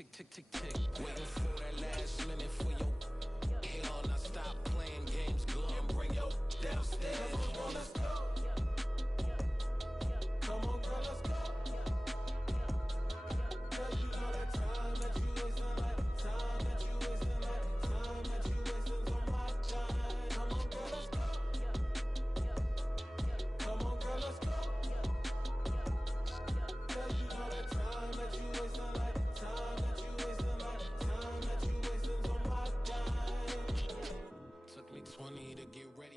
tick, tick, tick, tick. Waiting for that last minute for your hell. Now stop playing games, go and bring your downstairs. Come on, let's go. Come on, girl, let's go. Girl, you know that time that you wasting, like time that you wasting, like time that you wasting on my time. Come on, girl, let's go. Come on, girl, let's go. Girl, you know that time that you wasting, like time that you wasting, like time that you wasting on my time. Took me 20 to get ready.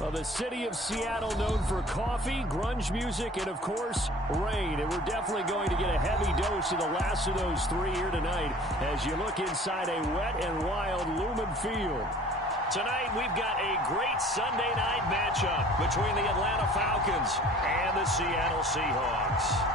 Well, the city of Seattle known for coffee, grunge music, and, of course, rain. And we're definitely going to get a heavy dose of the last of those three here tonight as you look inside a wet and wild Lumen Field. Tonight, we've got a great Sunday night matchup between the Atlanta Falcons and the Seattle Seahawks.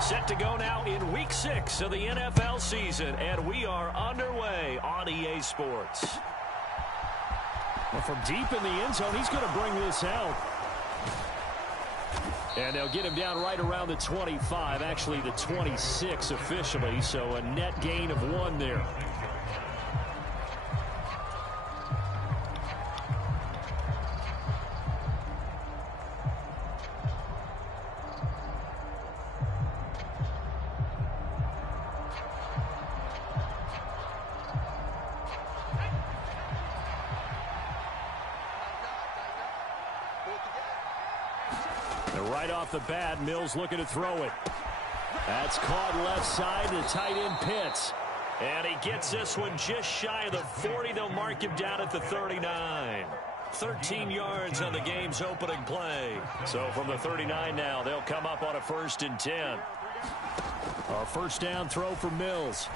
Set to go now in Week 6 of the NFL season, and we are underway on EA Sports. Well, from deep in the end zone, he's going to bring this out. And they'll get him down right around the 25, actually the 26 officially, so a net gain of 1 there. Right off the bat, Mills looking to throw it. That's caught left side to tight end Pitts. And he gets this one just shy of the 40. They'll mark him down at the 39. 13 yards on the game's opening play. So from the 39 now, they'll come up on a 1st and 10. A first down throw for Mills.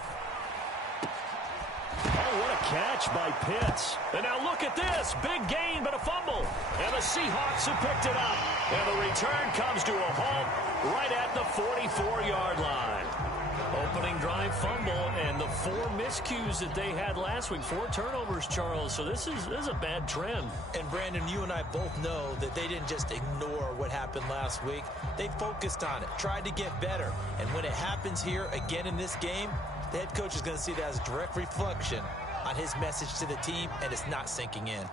Oh, what a catch by Pitts. And now look at this. Big gain, but a fumble. And the Seahawks have picked it up. And the return comes to a halt right at the 44-yard line. Opening drive fumble, and the 4 miscues that they had last week. 4 turnovers, Charles. So this is a bad trend. And, Brandon, you and I both know that they didn't just ignore what happened last week. They focused on it, tried to get better. And when it happens here again in this game, the head coach is going to see that as a direct reflection on his message to the team, and it's not sinking in.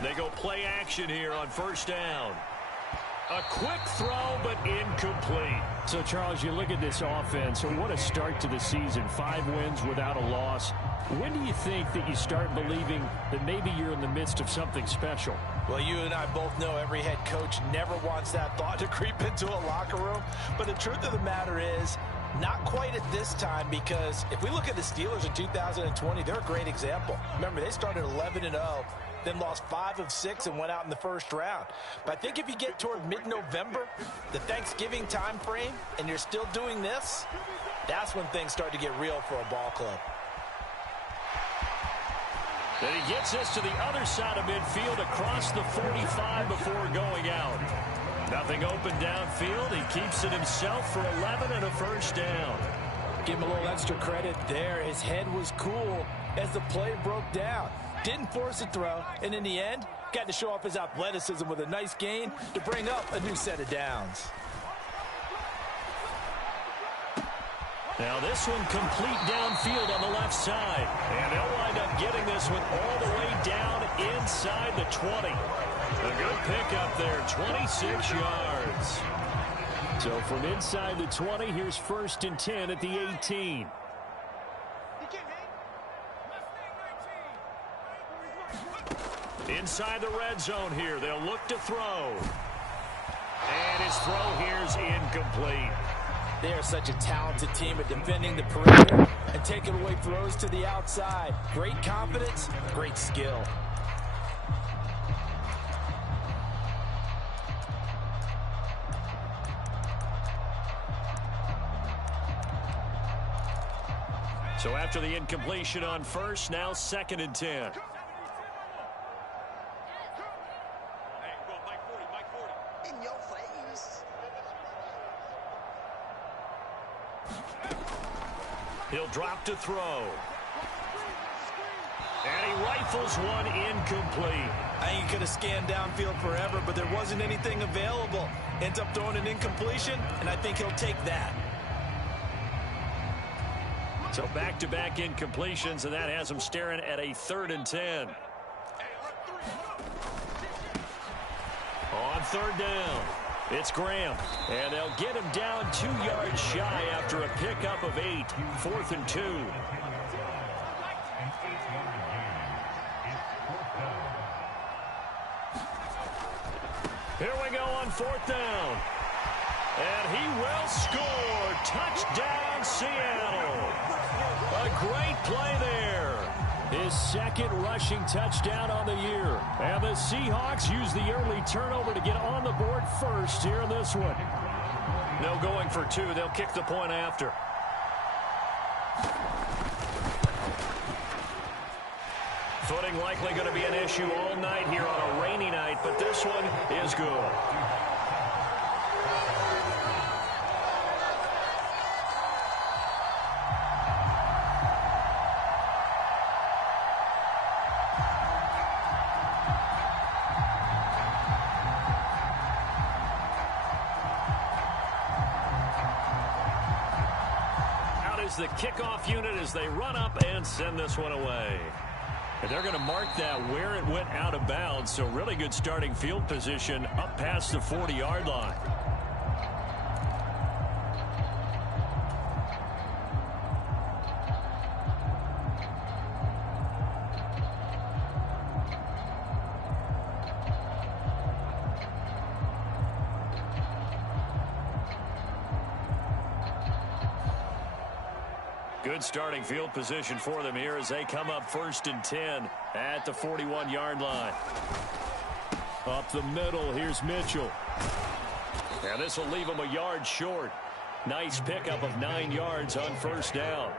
They go play action here on 1st down. A quick throw, but incomplete. So, Charles, you look at this offense, so what a start to the season. 5 wins without a loss. When do you think that you start believing that maybe you're in the midst of something special? Well, you and I both know every head coach never wants that thought to creep into a locker room. But the truth of the matter is, not quite at this time, because if we look at the Steelers in 2020, they're a great example. Remember, they started 11-0. Then lost 5 of 6 and went out in the 1st round. But I think if you get toward mid-November, the Thanksgiving time frame, and you're still doing this, that's when things start to get real for a ball club. Then he gets this to the other side of midfield across the 45 before going out. Nothing open downfield. He keeps it himself for 11 and a 1st down. Give him a little extra credit there. His head was cool as the play broke down. Didn't force a throw, and in the end, got to show off his athleticism with a nice gain to bring up a new set of downs. Now this one complete downfield on the left side. And they'll wind up getting this one all the way down inside the 20. A good pickup there, 26 yards. So from inside the 20, here's 1st and 10 at the 18. Inside the red zone here, they'll look to throw. And his throw here's incomplete. They are such a talented team at defending the perimeter and taking away throws to the outside. Great confidence, great skill. So after the incompletion on 1st, now 2nd and 10. In your face. He'll drop to throw. And he rifles one incomplete. I think he could have scanned downfield forever, but there wasn't anything available. Ends up throwing an incompletion, and I think he'll take that. So back-to-back incompletions, and that has him staring at a 3rd and 10. On 3rd down, it's Graham. And they'll get him down 2 yards shy after a pickup of 8. 4th and 2. Here we go on 4th down. And he will score. Touchdown, Seattle. A great play there. His 2nd rushing touchdown on the year. And the Seahawks use the early turnover to get on the board first here in this one. No going for 2. They'll kick the point after. Footing likely going to be an issue all night here on a rainy night, but this one is good. Out is the kickoff unit as they run up and send this one away. And they're going to mark that where it went out of bounds, so really good starting field position up past the 40-yard line. Good starting field position for them here as they come up 1st and 10 at the 41-yard line. Up the middle, here's Mitchell. And this will leave him a yard short. Nice pickup of 9 yards on 1st down.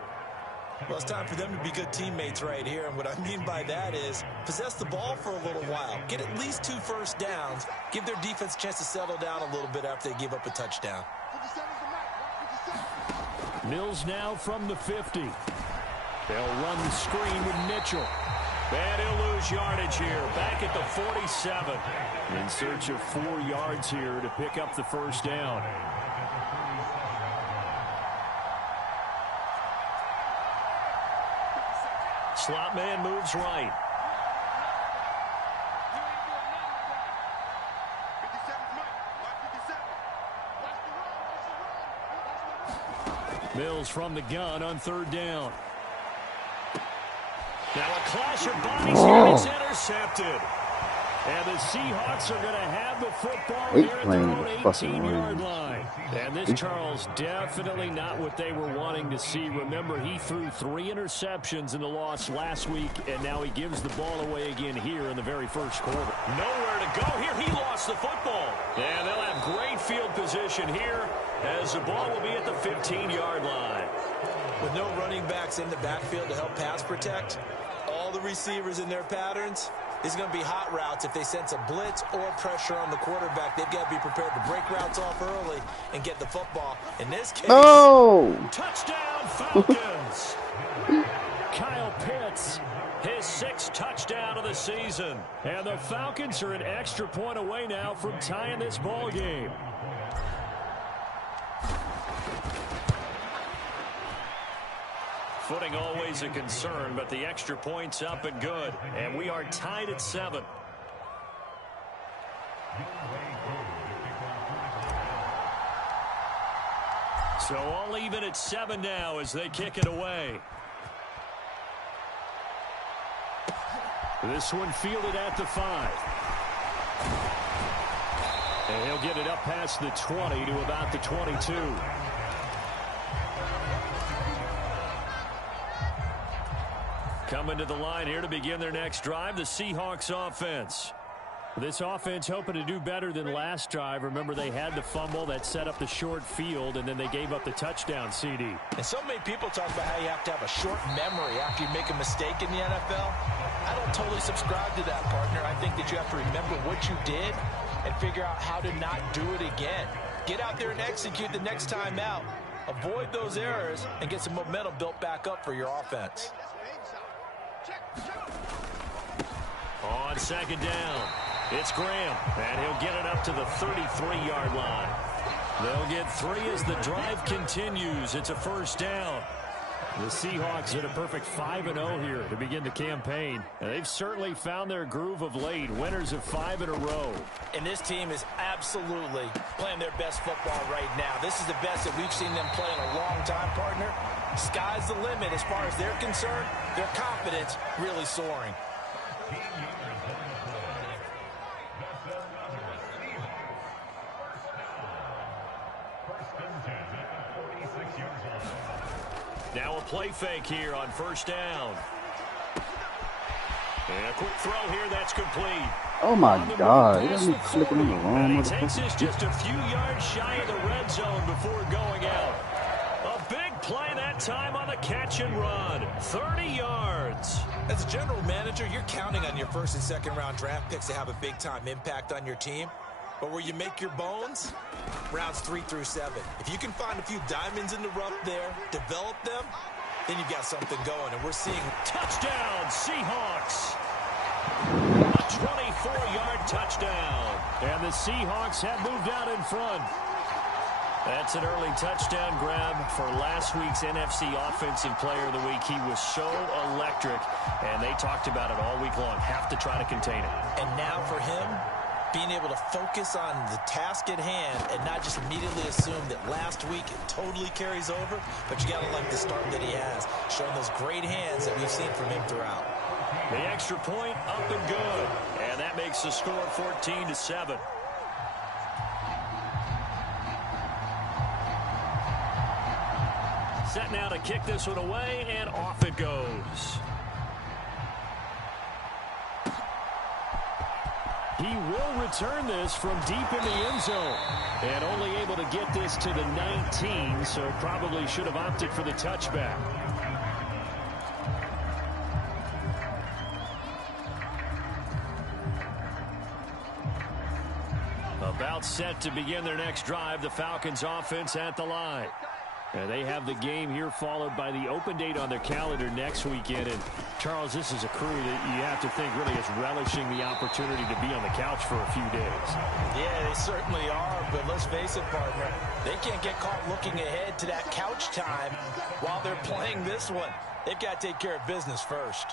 Well, it's time for them to be good teammates right here. And what I mean by that is possess the ball for a little while. Get at least 2 first downs. Give their defense a chance to settle down a little bit after they give up a touchdown. Mills now from the 50. They'll run the screen with Mitchell. And he'll lose yardage here. Back at the 47. In search of 4 yards here to pick up the 1st down. Slot man moves right. Mills from the gun on 3rd down. Now a clash of bodies here. It's intercepted. And the Seahawks are going to have the football here at their own 18-yard line. And this, Charles, definitely not what they were wanting to see. Remember, he threw 3 interceptions in the loss last week, and now he gives the ball away again here in the very first quarter. Nowhere to go here. He lost the football. And they'll have great field position here as the ball will be at the 15-yard line. With no running backs in the backfield to help pass protect, all the receivers in their patterns, is going to be hot routes. If they sense a blitz or pressure on the quarterback, they've got to be prepared to break routes off early and get the football. In this case, touchdown Falcons. Kyle Pitts, his 6th touchdown of the season. And the Falcons are an extra point away now from tying this ball game. Footing always a concern, but the extra point's up and good. And we are tied at 7. So all even at 7 now as they kick it away. This one fielded at the 5. And he'll get it up past the 20 to about the 22. Coming to the line here to begin their next drive, the Seahawks offense. This offense hoping to do better than last drive. Remember, they had the fumble that set up the short field, and then they gave up the touchdown CD. And so many people talk about how you have to have a short memory after you make a mistake in the NFL. I don't totally subscribe to that, partner. I think that you have to remember what you did and figure out how to not do it again. Get out there and execute the next time out. Avoid those errors and get some momentum built back up for your offense. On second down, it's Graham, and he'll get it up to the 33-yard line. They'll get 3 as the drive continues. It's a first down. The Seahawks at a perfect 5-0 here to begin the campaign. And they've certainly found their groove of late. Winners of 5 in a row. And this team is absolutely playing their best football right now. This is the best that we've seen them play in a long time, partner. Sky's the limit as far as they're concerned. Their confidence really soaring. Now a play fake here on first down. And a quick throw here that's complete. Oh my God, he doesn't flipping on the wrong And he takes motherfucker. this just a few yards shy of the red zone before going out. A big play that time on the catch and run. 30 yards. As a general manager, you're counting on your first and second round draft picks to have a big-time impact on your team. But where you make your bones, rounds 3 through 7. If you can find a few diamonds in the rough there, develop them, then you've got something going. And we're seeing Touchdown, Seahawks. A 24-yard touchdown. And the Seahawks have moved out in front. That's an early touchdown grab for last week's NFC Offensive Player of the Week. He was so electric, and they talked about it all week long. Have to try to contain it. And now for him, being able to focus on the task at hand and not just immediately assume that last week it totally carries over, but you got to like the start that he has, showing those great hands that we've seen from him throughout. The extra point up and good, and that makes the score 14-7. Set now to kick this one away, and off it goes. He will return this from deep in the end zone. And only able to get this to the 19, so probably should have opted for the touchback. About set to begin their next drive, the Falcons offense at the line. And they have the game here followed by the open date on their calendar next weekend. And, Charles, this is a crew that you have to think really is relishing the opportunity to be on the couch for a few days. Yeah, they certainly are, but let's face it, partner. They can't get caught looking ahead to that couch time while they're playing this one. They've got to take care of business first.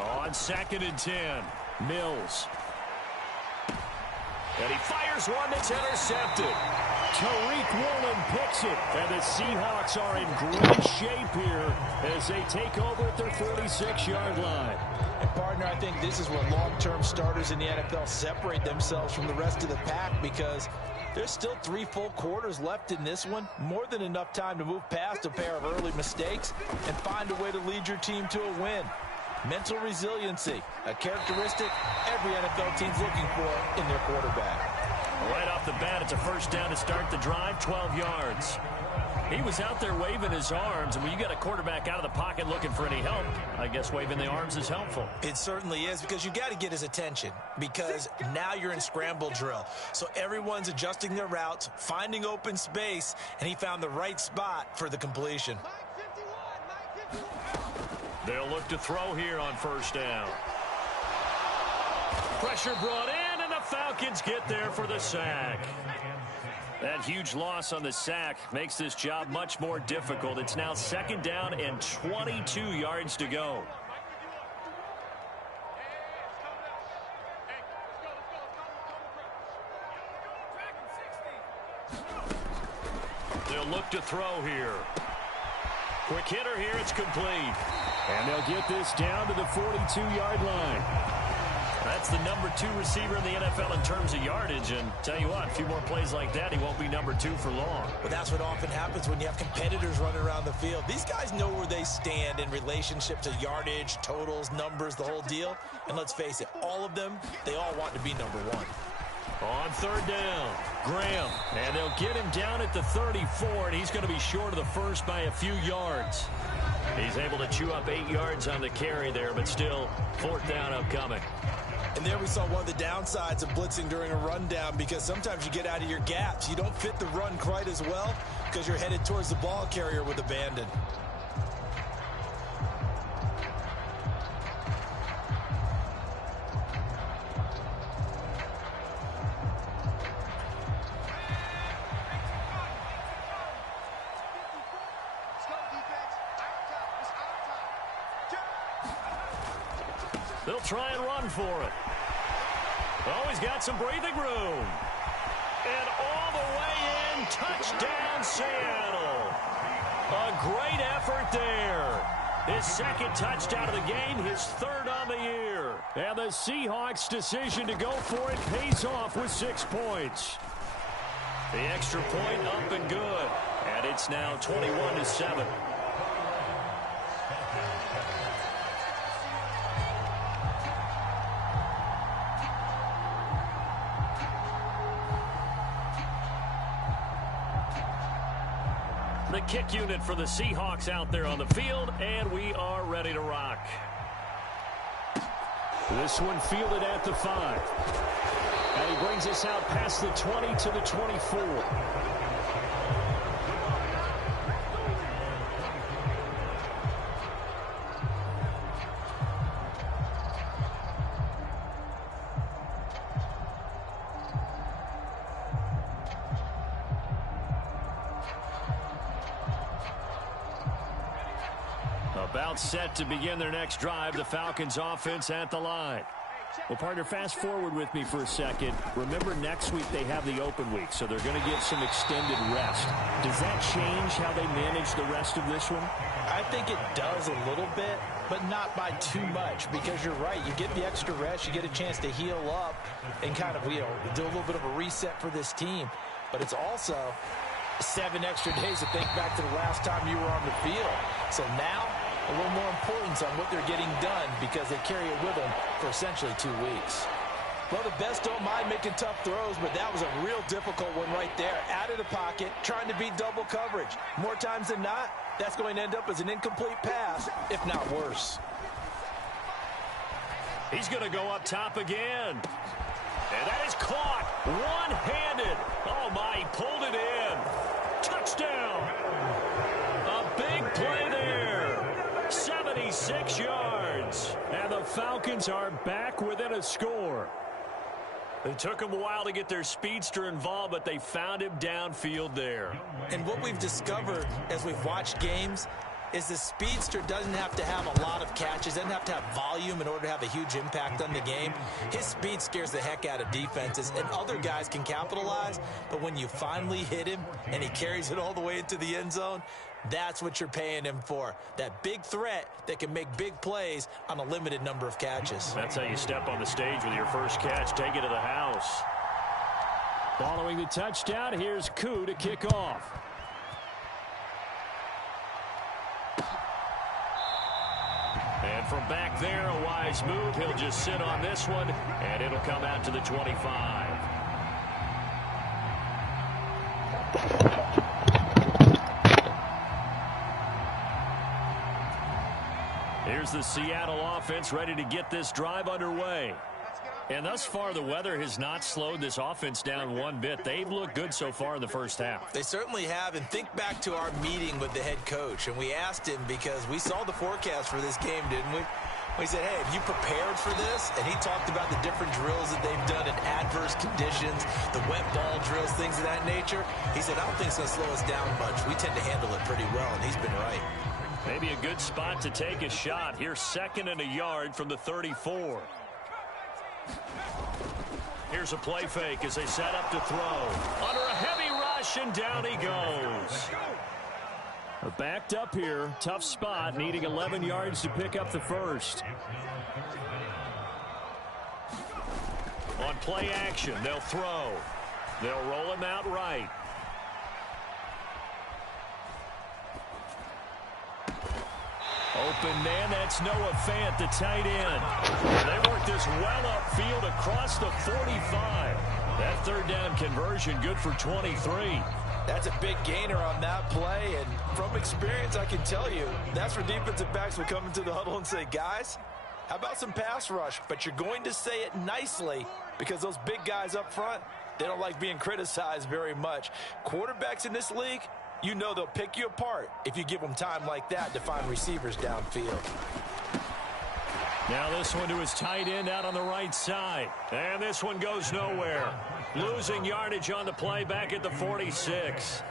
On 2nd and 10, Mills. And he fires one that's intercepted. Tariq Woolen picks it, and the Seahawks are in great shape here as they take over at their 46-yard line. And, partner, I think this is where long-term starters in the NFL separate themselves from the rest of the pack because there's still 3 full quarters left in this one. More than enough time to move past a pair of early mistakes and find a way to lead your team to a win. Mental resiliency, a characteristic every NFL team's looking for in their quarterback. Right off the bat, it's a first down to start the drive, 12 yards. He was out there waving his arms, and when you got a quarterback out of the pocket looking for any help, I guess waving the arms is helpful. It certainly is because you got to get his attention because now you're in scramble drill. So everyone's adjusting their routes, finding open space, and he found the right spot for the completion. They'll look to throw here on first down. Pressure brought in, and the Falcons get there for the sack. That huge loss on the sack makes this job much more difficult. It's now 2nd down and 22 yards to go. They'll look to throw here. Quick hitter here, it's complete. And they'll get this down to the 42-yard line. That's the number 2 receiver in the NFL in terms of yardage. And tell you what, a few more plays like that, he won't be number 2 for long. But that's what often happens when you have competitors running around the field. These guys know where they stand in relationship to yardage, totals, numbers, the whole deal. And let's face it, all of them, they all want to be number 1. On 3rd down. Graham, and they'll get him down at the 34, and he's going to be short of the first by a few yards. He's able to chew up 8 yards on the carry there, but still, 4th down upcoming. And there we saw one of the downsides of blitzing during a rundown, because sometimes you get out of your gaps. You don't fit the run quite as well because you're headed towards the ball carrier with abandon. They'll try and run for it. Oh, he's got some breathing room. And all the way in, touchdown Seattle. A great effort there. His 2nd touchdown of the game, his 3rd on the year. And the Seahawks' decision to go for it pays off with 6 points. The extra point up and good. And it's now 21-7. The kick unit for the Seahawks out there on the field, and we are ready to rock. This one fielded at the 5. And he brings us out past the 20 to the 24. About set to begin their next drive, the Falcons offense at the line. Well, partner, fast forward with me for a second. Remember, next week they have the open week, so they're going to get some extended rest. Does that change how they manage the rest of this one? I think it does a little bit, but not by too much, because you're right. You get the extra rest, you get a chance to heal up and kind of, do a little bit of a reset for this team. But it's also 7 extra days to think back to the last time you were on the field. So now, a little more importance on what they're getting done, because they carry it with them for essentially 2 weeks. Well, the best don't mind making tough throws, but that was a real difficult one right there. Out of the pocket, trying to beat double coverage. More times than not, that's going to end up as an incomplete pass, if not worse. He's going to go up top again. And that is caught one-handed. Oh, my, he pulled it in. Touchdown. A big play there. 76 yards. And the Falcons are back within a score. It took them a while to get their speedster involved, but they found him downfield there. And what we've discovered as we've watched games is the speedster doesn't have to have a lot of catches, doesn't have to have volume in order to have a huge impact on the game. His speed scares the heck out of defenses, and other guys can capitalize, but when you finally hit him and he carries it all the way into the end zone, that's what you're paying him for. That big threat that can make big plays on a limited number of catches. That's how you step on the stage with your first catch. Take it to the house. Following the touchdown, here's Koo to kick off. And from back there, a wise move. He'll just sit on this one, and it'll come out to the 25. Here's the Seattle offense ready to get this drive underway. And thus far, the weather has not slowed this offense down one bit. They've looked good so far in the first half. They certainly have. And think back to our meeting with the head coach. And we asked him, because we saw the forecast for this game, didn't we? We said, hey, have you prepared for this? And he talked about the different drills that they've done in adverse conditions, the wet ball drills, things of that nature. He said, I don't think it's going to slow us down much. We tend to handle it pretty well, and he's been right. Maybe a good spot to take a shot. Here's 2nd and a yard from the 34. Here's a play fake as they set up to throw. Under a heavy rush, and down he goes. Backed up here. Tough spot, needing 11 yards to pick up the first. On play action, they'll throw. They'll roll him out right. Open man, that's Noah Fant, the tight end. They work this well upfield across the 45. That third down conversion good for 23. That's a big gainer on that play, and from experience, I can tell you, that's where defensive backs will come into the huddle and say, guys, how about some pass rush? But you're going to say it nicely because those big guys up front, they don't like being criticized very much. Quarterbacks in this league, you know they'll pick you apart if you give them time like that to find receivers downfield. Now this one to his tight end out on the right side. And this one goes nowhere. Losing yardage on the play back at the 46.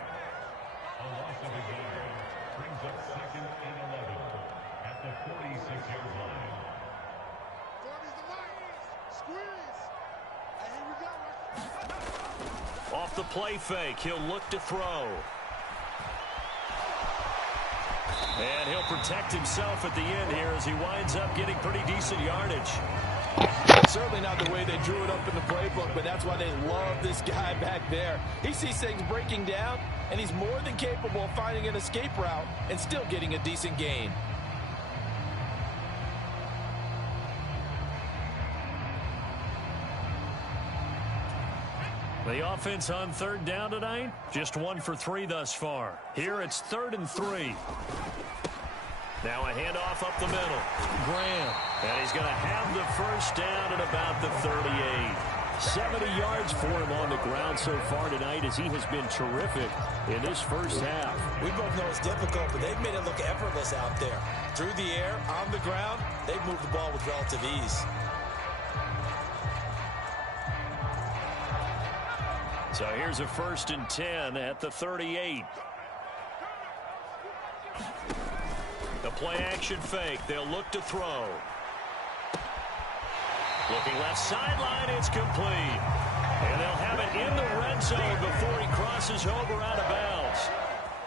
Off the play fake, he'll look to throw. And he'll protect himself at the end here as he winds up getting pretty decent yardage. Certainly not the way they drew it up in the playbook, but that's why they love this guy back there. He sees things breaking down, and he's more than capable of finding an escape route and still getting a decent gain. The offense on third down tonight, just 1 for 3 thus far. Here it's 3rd and 3. Now a handoff up the middle. Graham. And he's going to have the first down at about the 38. 70 yards for him on the ground so far tonight as he has been terrific in this first half. We both know it's difficult, but they've made it look effortless out there. Through the air, on the ground, they've moved the ball with relative ease. So here's a 1st and 10 at the 38. The play action fake. They'll look to throw. Looking left sideline. It's complete. And they'll have it in the red zone before he crosses over out of bounds.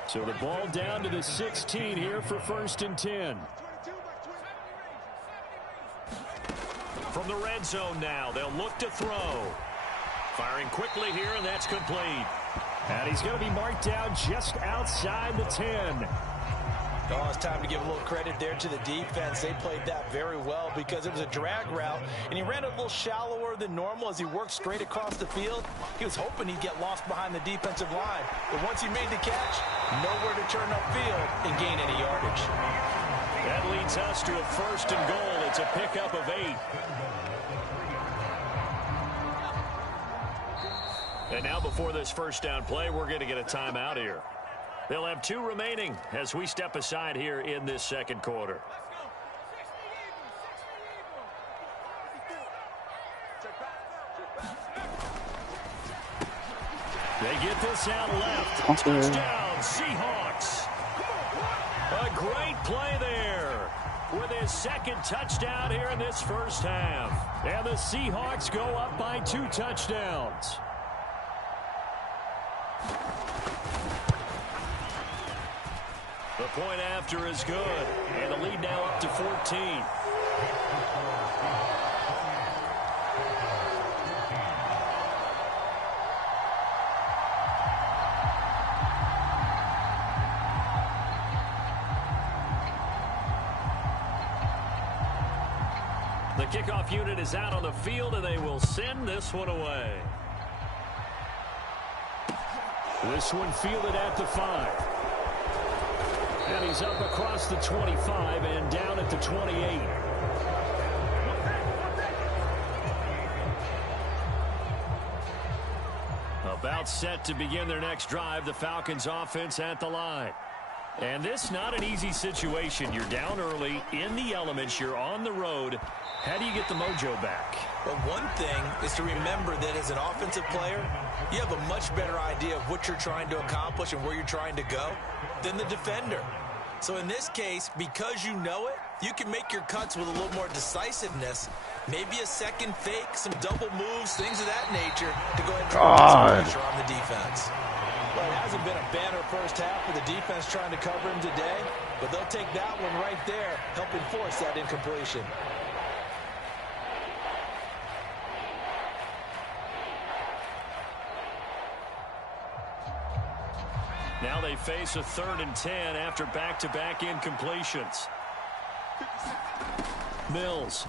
So the ball down to the 16 here for 1st and 10. From the red zone now. They'll look to throw. Firing quickly here, and that's complete. And he's going to be marked down just outside the 10. Oh, it's time to give a little credit there to the defense. They played that very well because it was a drag route, and he ran a little shallower than normal as he worked straight across the field. He was hoping he'd get lost behind the defensive line. But once he made the catch, nowhere to turn upfield and gain any yardage. That leads us to a 1st and goal. It's a pickup of 8. And now before this first down play, we're going to get a timeout here. They'll have 2 remaining as we step aside here in this second quarter. They get this out left. Touchdown, Seahawks. A great play there with his 2nd touchdown here in this first half. And the Seahawks go up by 2 touchdowns. The point after is good, and the lead now up to 14. The kickoff unit is out on the field, and they will send this one away. This one fielded at the 5. And he's up across the 25 and down at the 28. About set to begin their next drive, the Falcons offense at the line. And this not an easy situation. You're down early, in the elements, you're on the road. How do you get the mojo back? Well, one thing is to remember that as an offensive player, you have a much better idea of what you're trying to accomplish and where you're trying to go than the defender. So in this case, because you know it, you can make your cuts with a little more decisiveness. Maybe a second fake, some double moves, things of that nature to go ahead and try to put some pressure on the defense. Well, it hasn't been a banner first half for the defense trying to cover him today, but they'll take that one right there, helping force that incompletion. Now they face a 3rd and 10 after back-to-back incompletions. Mills.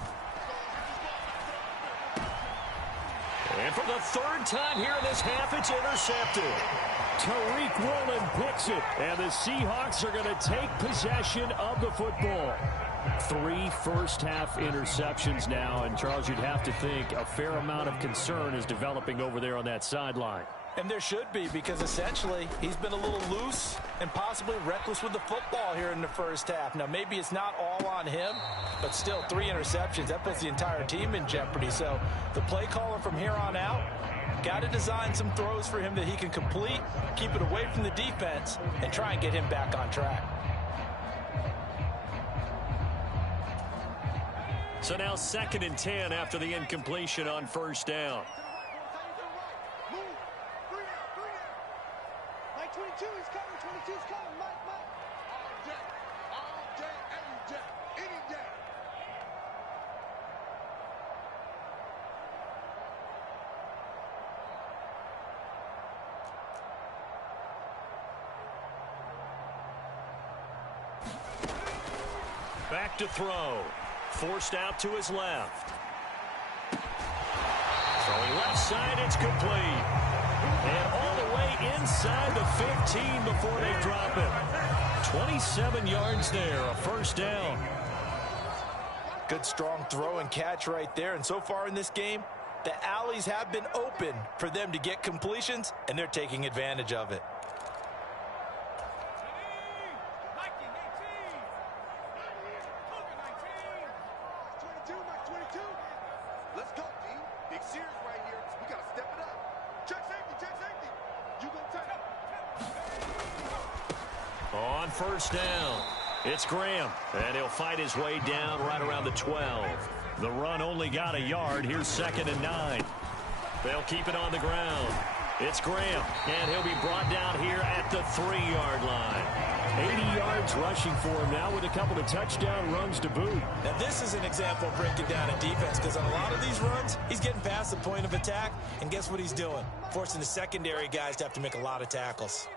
And for the third time here in this half, it's intercepted. Tariq Woolen picks it, and the Seahawks are going to take possession of the football. 3 first-half interceptions now, and Charles, you'd have to think a fair amount of concern is developing over there on that sideline. And there should be, because essentially he's been a little loose and possibly reckless with the football here in the first half. Now, maybe it's not all on him, but still 3 interceptions. That puts the entire team in jeopardy. So the play caller from here on out got to design some throws for him that he can complete, keep it away from the defense, and try and get him back on track. So now 2nd and 10 after the incompletion on first down. 22 is coming, 22 is coming, Mike. All day, every day, any day. Back to throw. Forced out to his left. Throwing left side, it's complete. And all the way inside the 15 before they drop it. 27 yards there, a first down. Good, strong throw and catch right there. And so far in this game, the alleys have been open for them to get completions, and they're taking advantage of it. On first down, it's Graham, and he'll fight his way down right around the 12. The run only got a yard. Here's 2nd and 9. They'll keep it on the ground. It's Graham, and he'll be brought down here at the 3-yard line. 80 yards rushing for him now with a couple of touchdown runs to boot. Now this is an example of breaking down a defense, because on a lot of these runs, he's getting past the point of attack, and guess what he's doing? Forcing the secondary guys to have to make a lot of tackles.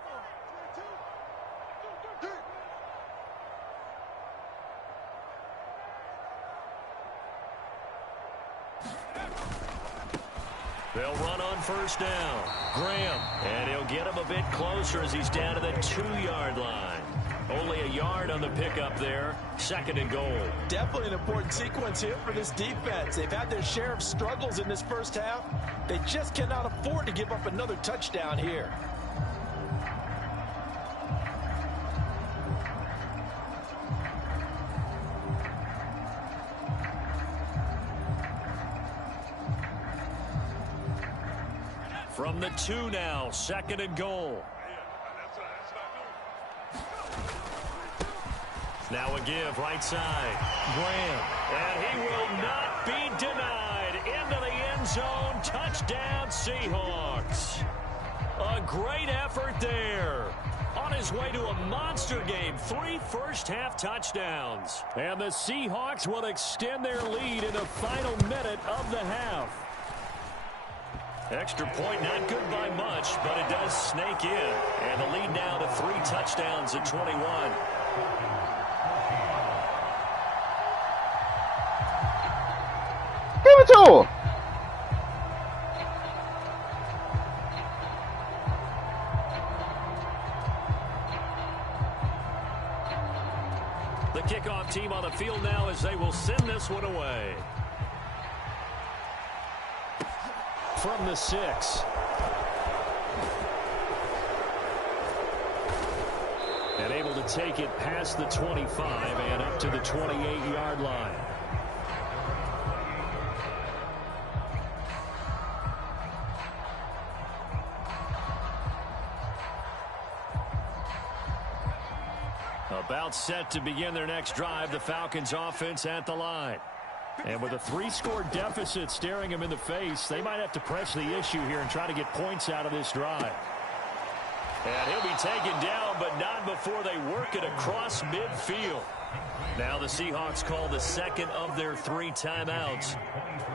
They'll run on first down. Graham, and he'll get him a bit closer as he's down to the 2-yard line. Only a yard on the pickup there. 2nd and goal. Definitely an important sequence here for this defense. They've had their share of struggles in this first half. They just cannot afford to give up another touchdown here. From the 2 now, 2nd and goal. Now a give, right side. Graham, and he will not be denied. Into the end zone, touchdown Seahawks. A great effort there. On his way to a monster game, 3 first-half touchdowns. And the Seahawks will extend their lead in the final minute of the half. Extra point, not good by much, but it does snake in. And the lead now to 3 touchdowns at 21. Give it to him. The kickoff team on the field now as they will send this one away. From the 6. And able to take it past the 25 and up to the 28-yard line. About set to begin their next drive, the Falcons offense at the line. And with a 3-score deficit staring them in the face, they might have to press the issue here and try to get points out of this drive. And he'll be taken down, but not before they work it across midfield. Now the Seahawks call the 2nd of their 3 timeouts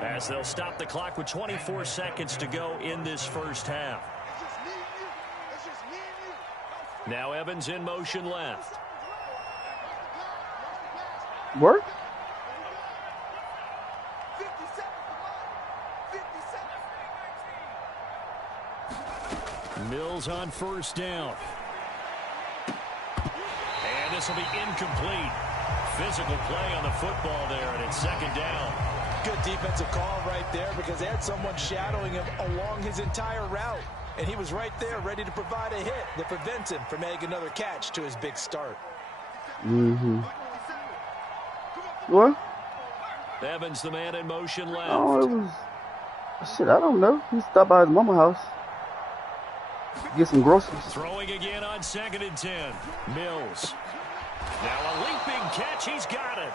as they'll stop the clock with 24 seconds to go in this first half. Now Evans in motion left. Work? Mills on first down. And this will be incomplete. Physical play on the football there, and it's second down. Good defensive call right there because they had someone shadowing him along his entire route. And he was right there ready to provide a hit that prevents him from making another catch to his big start. Mm-hmm. What? Evans, the man in motion left. Oh, it was... Shit, I don't know. He stopped by his mama's house. Get some groceries. Throwing again on 2nd and 10. Mills. Now a leaping catch. He's got it.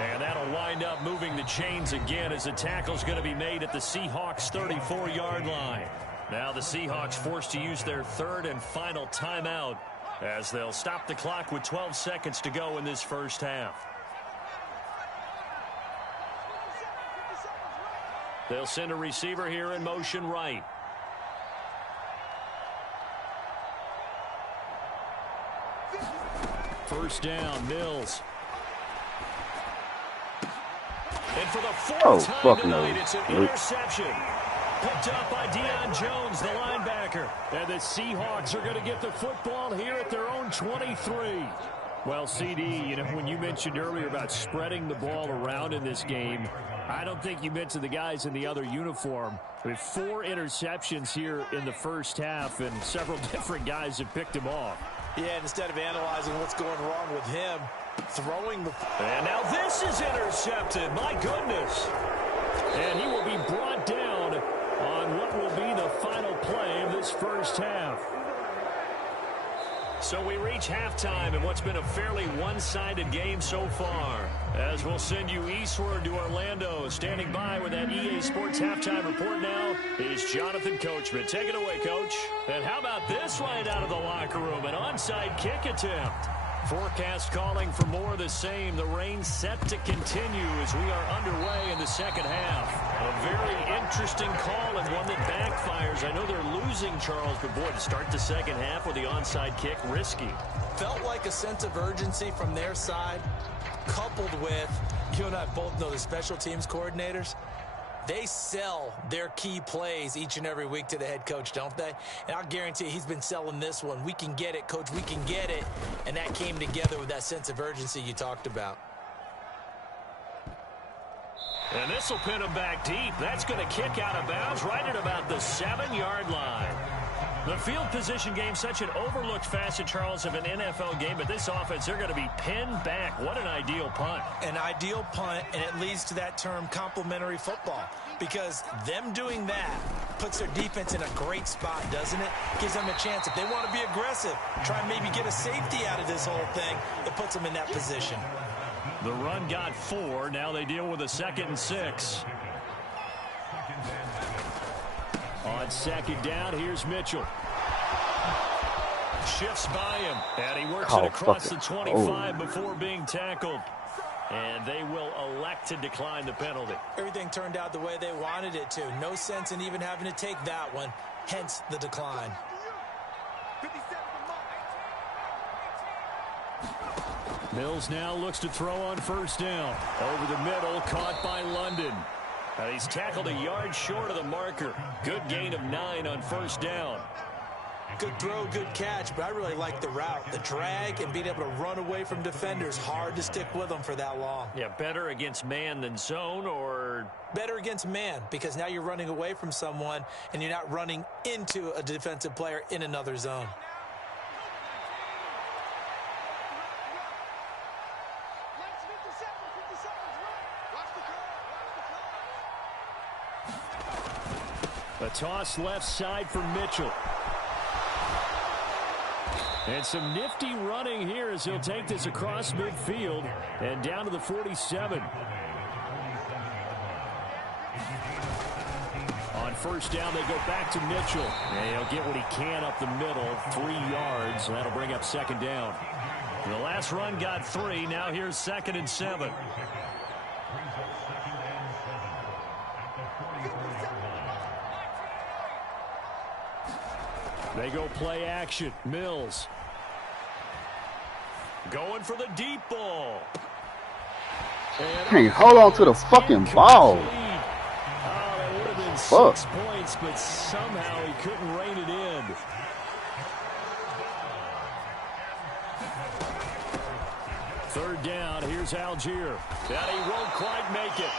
And that'll wind up moving the chains again as the tackle's going to be made at the Seahawks 34-yard line. Now the Seahawks forced to use their third and final timeout as they'll stop the clock with 12 seconds to go in this first half. They'll send a receiver here in motion right. First down, Mills. And for the fourth time tonight, it's an interception. Picked up by Deion Jones, the linebacker. And the Seahawks are going to get the football here at their own 23. Well, CD, you know, when you mentioned earlier about spreading the ball around in this game, I don't think you mentioned the guys in the other uniform. With 4 interceptions here in the first half, and several different guys have picked him off. Yeah, and instead of analyzing what's going wrong with him, throwing the... And now this is intercepted. My goodness. And he will be brought down on what will be the final play of this first half. So we reach halftime in what's been a fairly one-sided game so far. As we'll send you eastward to Orlando. Standing by with that EA Sports halftime report now is Jonathan Coachman. Take it away, Coach. And how about this right out of the locker room? An onside kick attempt. Forecast calling for more of the same. The rain set to continue as we are underway in the second half. A very interesting call and one that backfires. I know they're losing, Charles, but boy, to start the second half with the onside kick, risky. Felt like a sense of urgency from their side, coupled with, you and I both know the special teams coordinators. They sell their key plays each and every week to the head coach, don't they? And I'll guarantee he's been selling this one. We can get it, Coach. We can get it. And that came together with that sense of urgency you talked about. And this will pin him back deep. That's going to kick out of bounds right at about the 7-yard line. The field position game, such an overlooked facet, Charles, of an NFL game. But this offense, they're going to be pinned back. What an ideal punt. An ideal punt, and it leads to that term complementary football. Because them doing that puts their defense in a great spot, doesn't it? Gives them a chance. If they want to be aggressive, try and maybe get a safety out of this whole thing, it puts them in that position. The run got 4. Now they deal with a 2nd and 6. On second down, here's Mitchell. Shifts by him, and he works it across the 25 before being tackled. And they will elect to decline the penalty. Everything turned out the way they wanted it to. No sense in even having to take that one, hence the decline. Mills now looks to throw on first down. Over the middle, caught by London. And he's tackled a yard short of the marker. Good gain of 9 on first down. Good throw, good catch, but I really like the route. The drag and being able to run away from defenders. Hard to stick with them for that long. Yeah, better against man than zone, or... Better against man, because now you're running away from someone and you're not running into a defensive player in another zone. A toss left side for Mitchell. And some nifty running here as he'll take this across midfield and down to the 47. On first down, they go back to Mitchell. And he'll get what he can up the middle, 3 yards. And that'll bring up second down. The last run got 3. Now here's 2nd and 7. They go play action. Mills. Going for the deep ball. Hey, hold on to the fucking ball. Oh, that would have been within fuck? 6 points, but somehow he couldn't rein it in. Third down, here's Algier. And he won't quite make it.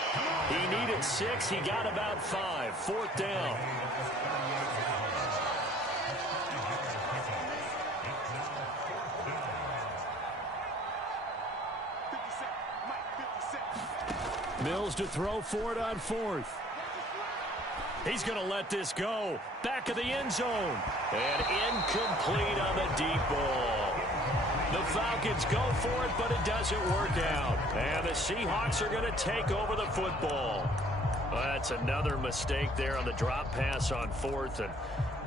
He needed 6, he got about 5. Fourth down. Mills to throw for it on fourth. He's going to let this go. Back of the end zone. And incomplete on the deep ball. The Falcons go for it, but it doesn't work out. And the Seahawks are going to take over the football. Well, that's another mistake there on the drop pass on fourth. And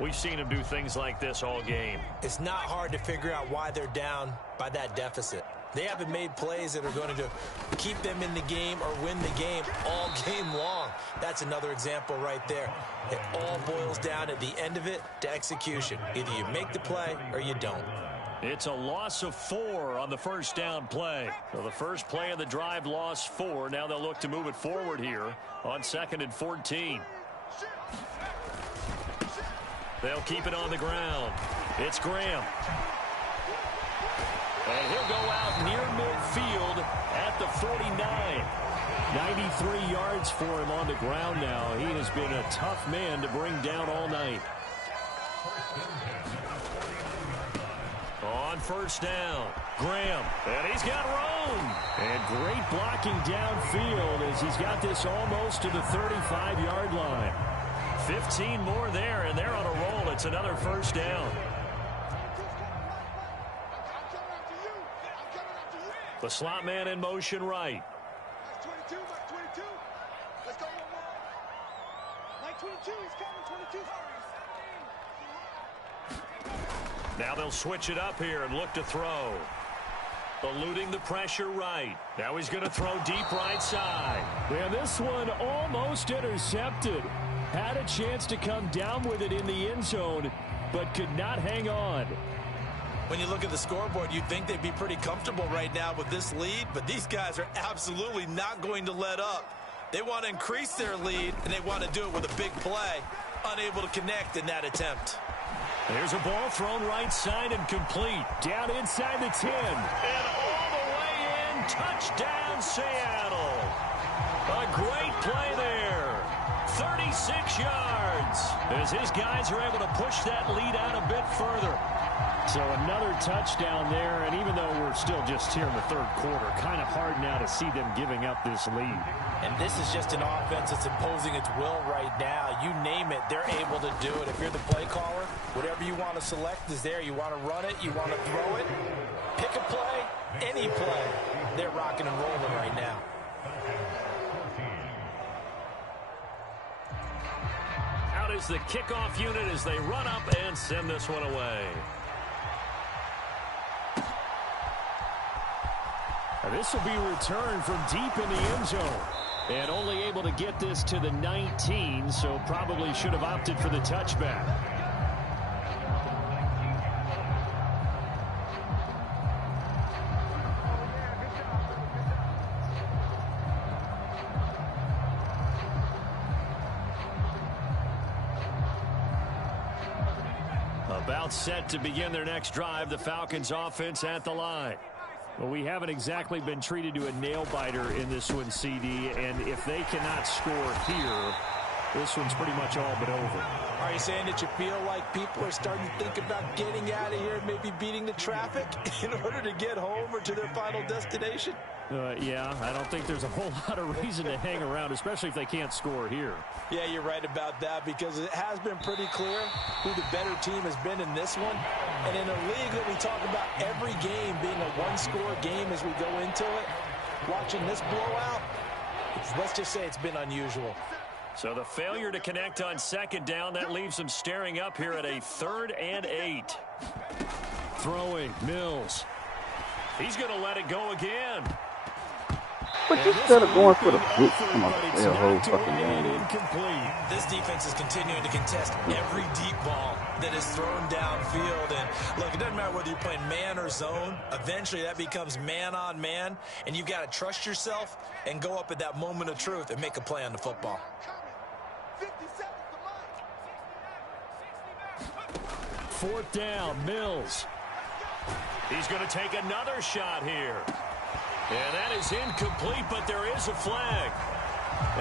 we've seen him do things like this all game. It's not hard to figure out why they're down by that deficit. They haven't made plays that are going to keep them in the game or win the game all game long. That's another example right there. It all boils down at the end of it to execution. Either you make the play or you don't. It's a loss of 4 on the first down play. So the first play of the drive lost 4. Now they'll look to move it forward here on 2nd and 14. They'll keep it on the ground. It's Graham. And he'll go out near midfield at the 49. 93 yards for him on the ground now. He has been a tough man to bring down all night. On first down, Graham, and he's got room. And great blocking downfield as he's got this almost to the 35-yard line. 15 more there, and they're on a roll. It's another first down. The slot man in motion right. Mike 22, Mike 22. Let's go one more. Mike 22, he's coming, 22. Now they'll switch it up here and look to throw. Eluding the pressure right. Now he's going to throw deep right side. And this one almost intercepted. Had a chance to come down with it in the end zone, but could not hang on. When you look at the scoreboard, you'd think they'd be pretty comfortable right now with this lead, but these guys are absolutely not going to let up. They want to increase their lead, and they want to do it with a big play. Unable to connect in that attempt. There's a ball thrown right side and complete. Down inside the 10. And all the way in. Touchdown, Seattle. A great play there. 36 yards. As his guys are able to push that lead out a bit further. So another touchdown there, and even though we're still just here in the third quarter, kind of hard now to see them giving up this lead. And this is just an offense that's imposing its will right now. You name it, they're able to do it. If you're the play caller, whatever you want to select is there. You want to run it, you want to throw it, pick a play, any play. They're rocking and rolling right now. Out is the kickoff unit as they run up and send this one away. This will be returned from deep in the end zone. And only able to get this to the 19, so probably should have opted for the touchback. About set to begin their next drive, the Falcons offense at the line. Well, we haven't exactly been treated to a nail-biter in this one, CD, and if they cannot score here, this one's pretty much all but over. Are you saying that you feel like people are starting to think about getting out of here and maybe beating the traffic in order to get home or to their final destination? Yeah, I don't think there's a whole lot of reason to hang around, especially if they can't score here. Yeah, you're right about that because it has been pretty clear who the better team has been in this one. And in a league that we talk about every game being a one-score game as we go into it, watching this blowout, let's just say it's been unusual. So the failure to connect on second down, that leaves them staring up here at a 3rd and 8. Throwing, Mills. He's going to let it go again. But instead of going for the blitz, come on, the whole fucking game. Incomplete. This defense is continuing to contest every deep ball that is thrown downfield. And look, it doesn't matter whether you're playing man or zone. Eventually that becomes man on man. And you've got to trust yourself and go up at that moment of truth and make a play on the football. 50 seconds to mine. 4th down, Mills. He's going to take another shot here. And that is incomplete, but there is a flag.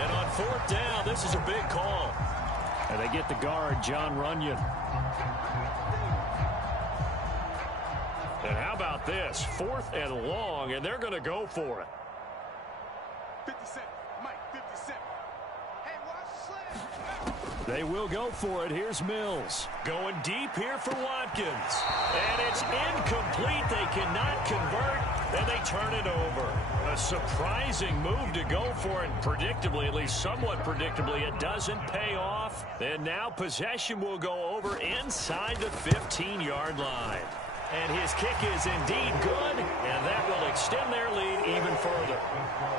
And on 4th down, this is a big call. And they get the guard, Jon Runyan. And how about this? 4th and long, and they're going to go for it. 57. Mike, 57. Hey, watch the slam. They will go for it. Here's Mills. Going deep here for Watkins. And it's incomplete. They cannot convert, and they turn it over. A surprising move to go for it. Predictably, at least somewhat predictably, it doesn't pay off. And now possession will go over inside the 15-yard line. And his kick is indeed good, and that will extend their lead even further.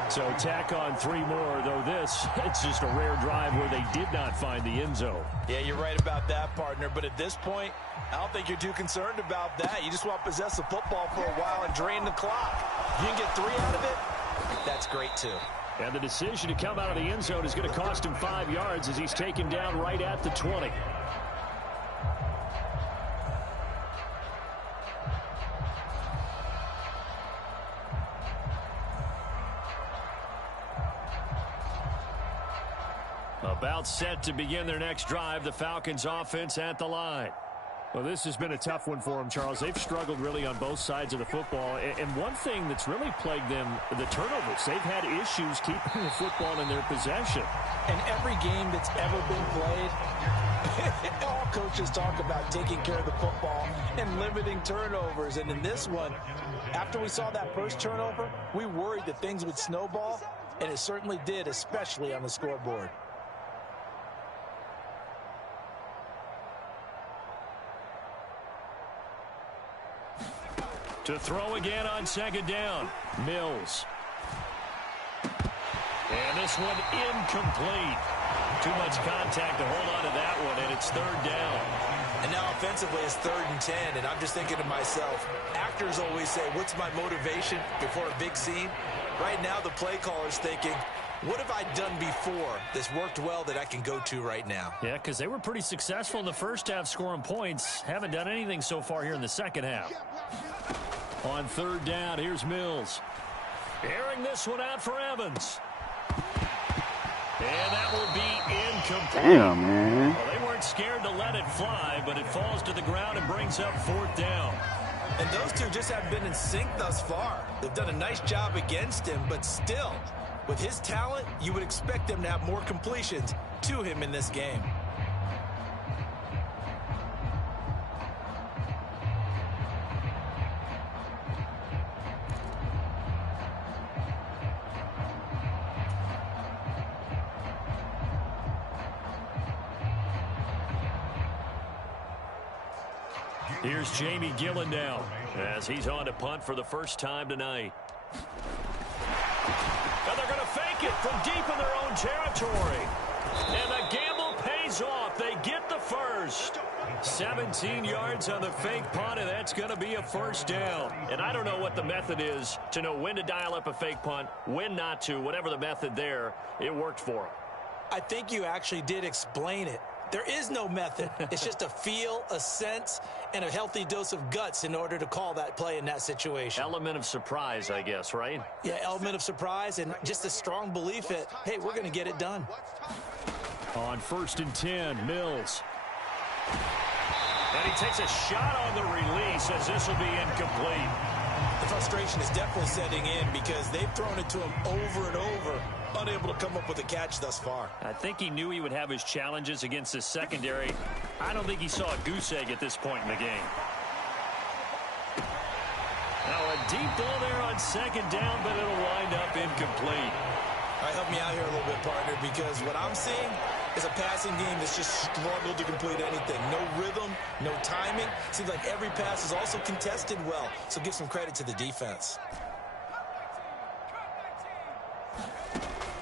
So tack on 3 more, though this, it's just a rare drive where they did not find the end zone. Yeah, you're right about that, partner. But at this point, I don't think you're too concerned about that. You just want to possess the football for a while and drain the clock. If you can get 3 out of it, that's great, too. And the decision to come out of the end zone is going to cost him 5 yards as he's taken down right at the 20. About set to begin their next drive, the Falcons offense at the line. Well, this has been a tough one for them, Charles. They've struggled really on both sides of the football. And one thing that's really plagued them, the turnovers. They've had issues keeping the football in their possession. And every game that's ever been played, all coaches talk about taking care of the football and limiting turnovers. And in this one, after we saw that first turnover, we worried that things would snowball, and it certainly did, especially on the scoreboard. To throw again on 2nd down, Mills. And this one incomplete. Too much contact to hold on to that one, and it's 3rd down. And now offensively it's 3rd and 10, and I'm just thinking to myself, actors always say, what's my motivation before a big scene? Right now the play caller's thinking, what have I done before that's worked well that I can go to right now? Yeah, because they were pretty successful in the first half scoring points. Haven't done anything so far here in the second half. On 3rd down, here's Mills. Airing this one out for Evans. And that will be incomplete. Damn, man. Well, they weren't scared to let it fly, but it falls to the ground and brings up 4th down. And those two just haven't been in sync thus far. They've done a nice job against him, but still, with his talent, you would expect them to have more completions to him in this game. Here's Jamie Gillen now as he's on to punt for the first time tonight. And they're going to fake it from deep in their own territory. And the gamble pays off. They get the first. 17 yards on the fake punt, and that's going to be a 1st down. And I don't know what the method is to know when to dial up a fake punt, when not to. Whatever the method there, it worked for them. I think you actually did explain it. There is no method. It's just a feel, a sense, and a healthy dose of guts in order to call that play in that situation. Element of surprise, I guess, right? Yeah, element of surprise and just a strong belief that, hey, we're going to get it done. On 1st and 10, Mills. And he takes a shot on the release as this will be incomplete. The frustration is definitely setting in because they've thrown it to him over and over, unable to come up with a catch thus far. I think he knew he would have his challenges against his secondary. I don't think he saw a goose egg at this point in the game. Now a deep ball there on 2nd down, but it'll wind up incomplete. All right, help me out here a little bit, partner, because what I'm seeing is a passing game that's just struggled to complete anything. No rhythm, no timing. Seems like every pass is also contested well, so give some credit to the defense.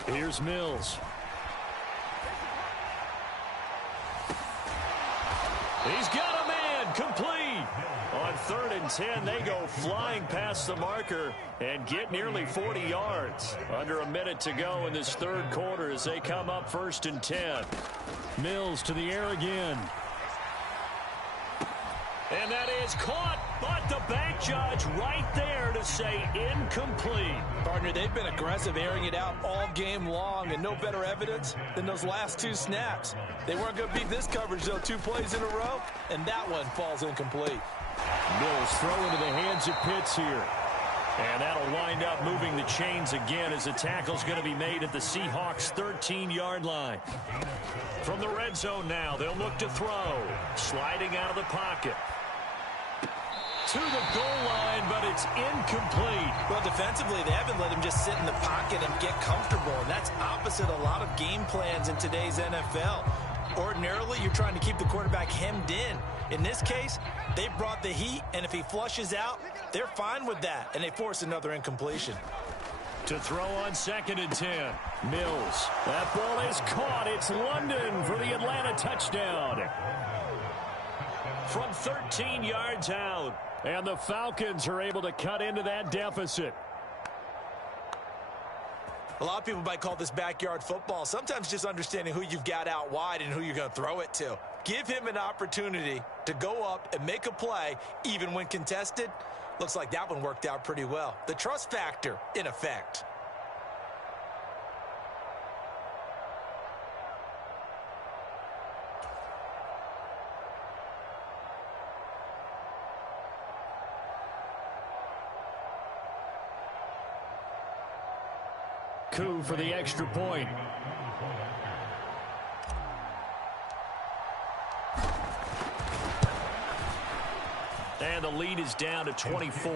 Here's Mills. He's got a man complete. On 3rd and 10. They go flying past the marker and get nearly 40 yards. Under a minute to go in this 3rd quarter as they come up 1st and 10. Mills to the air again. And that is caught, but the bank judge right there to say incomplete. Partner, they've been aggressive, airing it out all game long, and no better evidence than those last 2 snaps. They weren't going to beat this coverage, though, 2 plays in a row, and that one falls incomplete. Mills throw into the hands of Pitts here. And that'll wind up moving the chains again as the tackle's going to be made at the Seahawks' 13-yard line. From the red zone now, they'll look to throw. Sliding out of the pocket. To the goal line, but it's incomplete. Well, defensively, they haven't let him just sit in the pocket and get comfortable, and that's opposite a lot of game plans in today's NFL. Ordinarily, you're trying to keep the quarterback hemmed in. In this case, they brought the heat, and if he flushes out, they're fine with that, and they force another incompletion. To throw on 2nd and 10. Mills. That ball is caught. It's London for the Atlanta touchdown. From 13 yards out. And the Falcons are able to cut into that deficit. A lot of people might call this backyard football. Sometimes just understanding who you've got out wide and who you're going to throw it to. Give him an opportunity to go up and make a play, even when contested. Looks like that one worked out pretty well. The trust factor in effect. Koo for the extra point. And the lead is down to 24.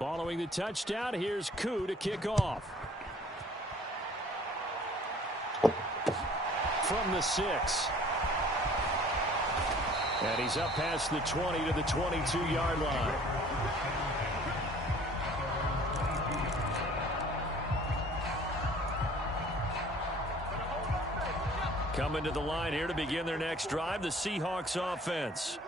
Following the touchdown, here's Koo to kick off. From the 6. And he's up past the 20 to the 22-yard line. Coming to the line here to begin their next drive, the Seahawks offense.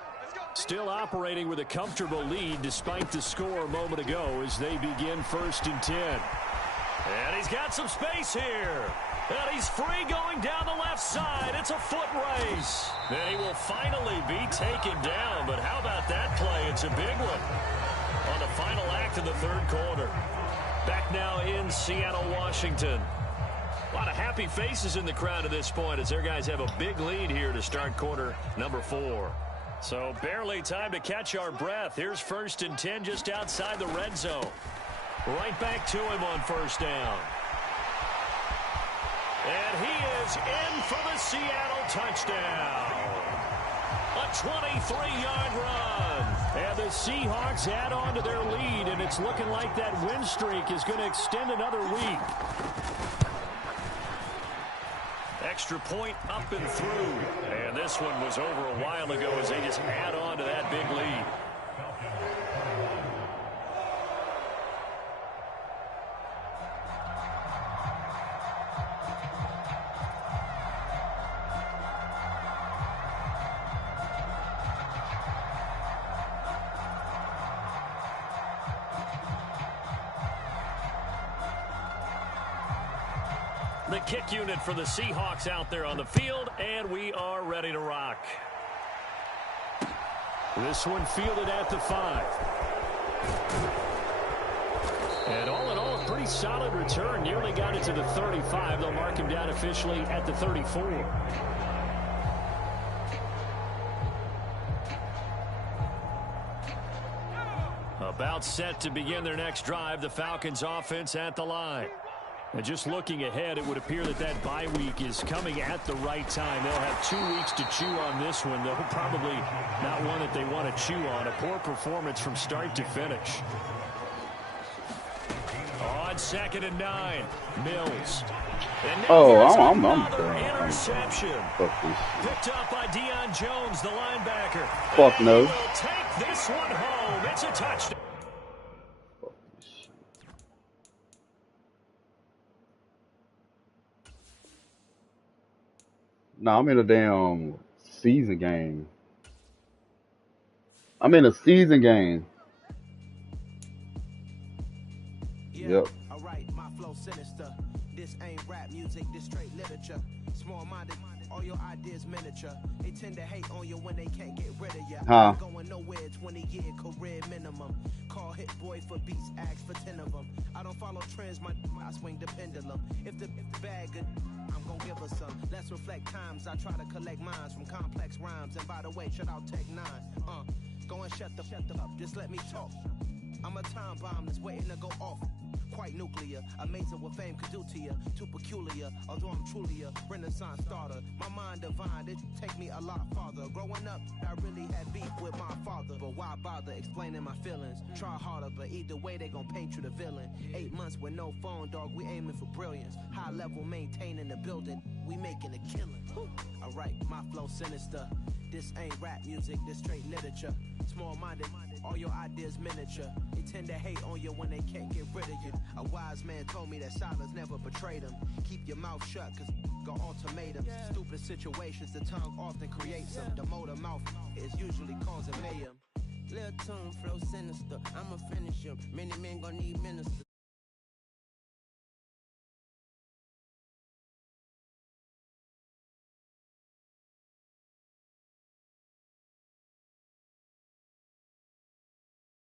Still operating with a comfortable lead despite the score a moment ago as they begin 1st and 10. And he's got some space here. And he's free going down the left side. It's a foot race. And he will finally be taken down. But how about that play? It's a big one on the final act of the 3rd quarter. Back now in Seattle, Washington. A lot of happy faces in the crowd at this point as their guys have a big lead here to start quarter number 4. So barely time to catch our breath. Here's 1st and 10 just outside the red zone. Right back to him on 1st down. And he is in for the Seattle touchdown. A 23-yard run. And the Seahawks add on to their lead, and it's looking like that win streak is going to extend another week. Extra point up and through. And this one was over a while ago as they just add on to that big lead. The kick unit for the Seahawks out there on the field, and we are ready to rock. This one fielded at the 5. And all in all, a pretty solid return. Nearly got it to the 35. They'll mark him down officially at the 34. About set to begin their next drive, the Falcons offense at the line. And just looking ahead, it would appear that that bye week is coming at the right time. They'll have 2 weeks to chew on this one, though probably not one that they want to chew on. A poor performance from start to finish. On 2nd and 9, Mills. And I'm interception. Picked up by Deion Jones, the linebacker. Fuck no. Will take this one home. It's a touchdown. No, I'm in a damn season game. I'm in a season game. Yep. Alright, my flow sinister. This ain't rap music, this straight literature. Small-minded, all your ideas miniature. They tend to hate on you when they can't get rid of you. Huh. Going nowhere, 20-year career minimum. Call Hit Boy for beats, ask for 10 of them. I don't follow trends, I swing the pendulum. If the bag good, I'm gonna give her some. Let's reflect times, I try to collect minds from complex rhymes. And by the way, shout out Tech 9. Go and shut the up, just let me talk. I'm a time bomb that's waiting to go off. Quite nuclear, amazing what fame could do to you. Too peculiar, although I'm truly a renaissance starter. My mind divine, it take me a lot farther. Growing up, I really had beef with my father. But why bother explaining my feelings? Try harder, but either way they gon' paint you the villain. 8 months with no phone, dog, we aiming for brilliance. High level maintaining the building, we making a killing. Alright, my flow sinister. This ain't rap music, this straight literature. Small-minded, all your ideas miniature. They tend to hate on you when they can't get rid of you. A wise man told me that silence never betrayed him. Keep your mouth shut, cause got ultimatums. Stupid situations, the tongue often creates them. The motor mouth is usually causing mayhem. Lil' tune, flow sinister, I'ma finish him. Many men gon' need ministers.